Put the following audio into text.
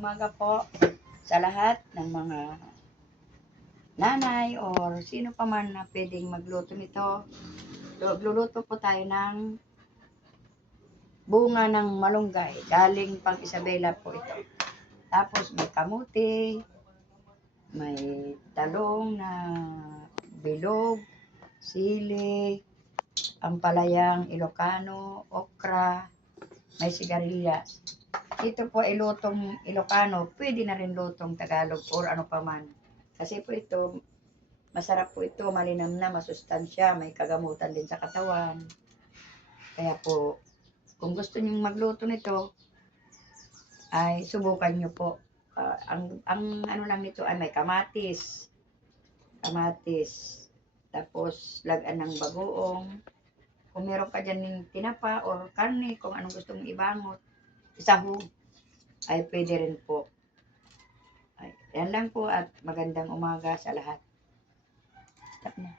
umaga po sa lahat ng mga nanay or sino pa man na pwedeng magluto nito. Magluluto po tayo ng bunga ng malunggay. Galing pang Isabela po ito. Tapos may kamuti, may talong na bilog, sili, ampalayang Ilocano, okra, may sigarilyas. Ito po ay lutong Ilocano, pwede na rin lutong Tagalog or ano pa man. Kasi po ito, masarap po ito, malinam na, masustansya, may kagamutan din sa katawan. Kaya po, kung gusto niyo magluto nito, ay subukan niyo po. Ang ano lang nito ay may kamatis, tapos lagan ng bagoong. Kung meron ka dyan ng tinapa or karne, kung anong gusto mong ibangot, isahog, ay pwede rin po. Ay, yan lang po at magandang umaga sa lahat. Stop na.